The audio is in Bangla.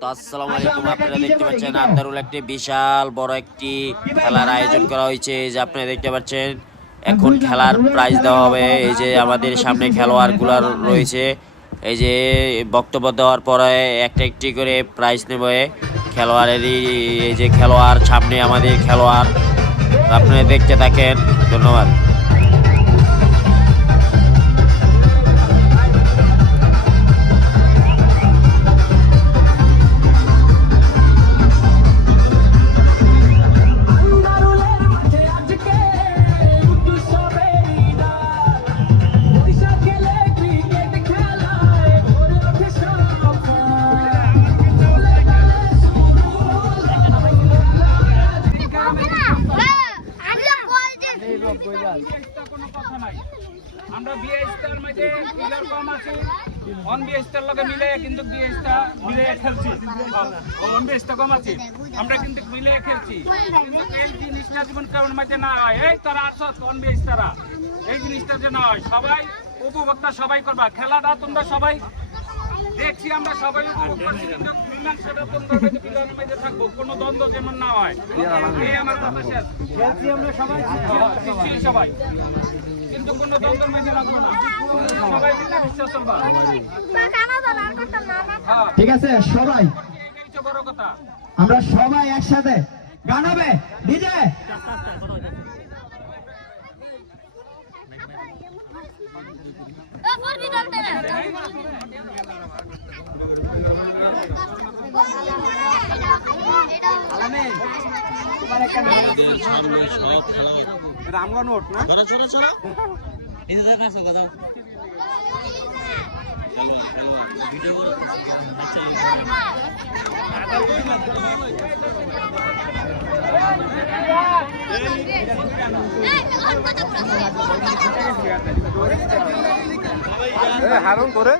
তো আসসালামু আলাইকুম। আপনারা দেখতে পাচ্ছেন আন্দারুল একটি বিশাল বড় একটি খেলার আয়োজন করা হয়েছে। এই যে আপনারা দেখতে পাচ্ছেন এখন খেলার প্রাইজ দেওয়া হবে। এই যে আমাদের সামনে খেলোয়াড়গুলো রয়েছে, এই যে বক্তব্য দেওয়ার পরে একটা একটি করে প্রাইজ নেবে খেলোয়াড়েরই। এই যে খেলোয়াড় সামনে আমাদের খেলোয়াড়, আপনারা দেখতে থাকেন। ধন্যবাদ। আমরা বিএসটার মধ্যে প্লেয়ার কম আছে, অন বিএসটার লগে মিলে কিন্তু বিএসটা মিলে খেলছি, অন বিএসটা কম আছে, আমরা কিন্তু মিলে খেলছি। কিন্তু এই জিনিসটা জীবন কেমন মধ্যে না হয়, এই তারা আসো অন বিএসটারা, এই জিনিসটা যে না হয়, সবাই উপভোক্তা সবাই করবা খেলাটা। তোমরা সবাই দেখছি, আমরা সবাই উপভোগ করছি, কিন্তু মীমাংসাটা তোমরা প্লেয়ারের মধ্যে থাকবো, কোনো দ্বন্দ্ব যেমন না হয়। এই আমার কথা শেষ। খেলছি আমরা সবাই, জিতছি সবাই, কিন্তু কোনো দ্বন্দ্বের মধ্যে রাখবো না, সবাই মিলে বিশ্বাস চলবা। ঠিক আছে, সবাই বড় কথা, আমরা সবাই একসাথে গান হবে। ডিজে রামগঞ্জ নোট না হারুন করে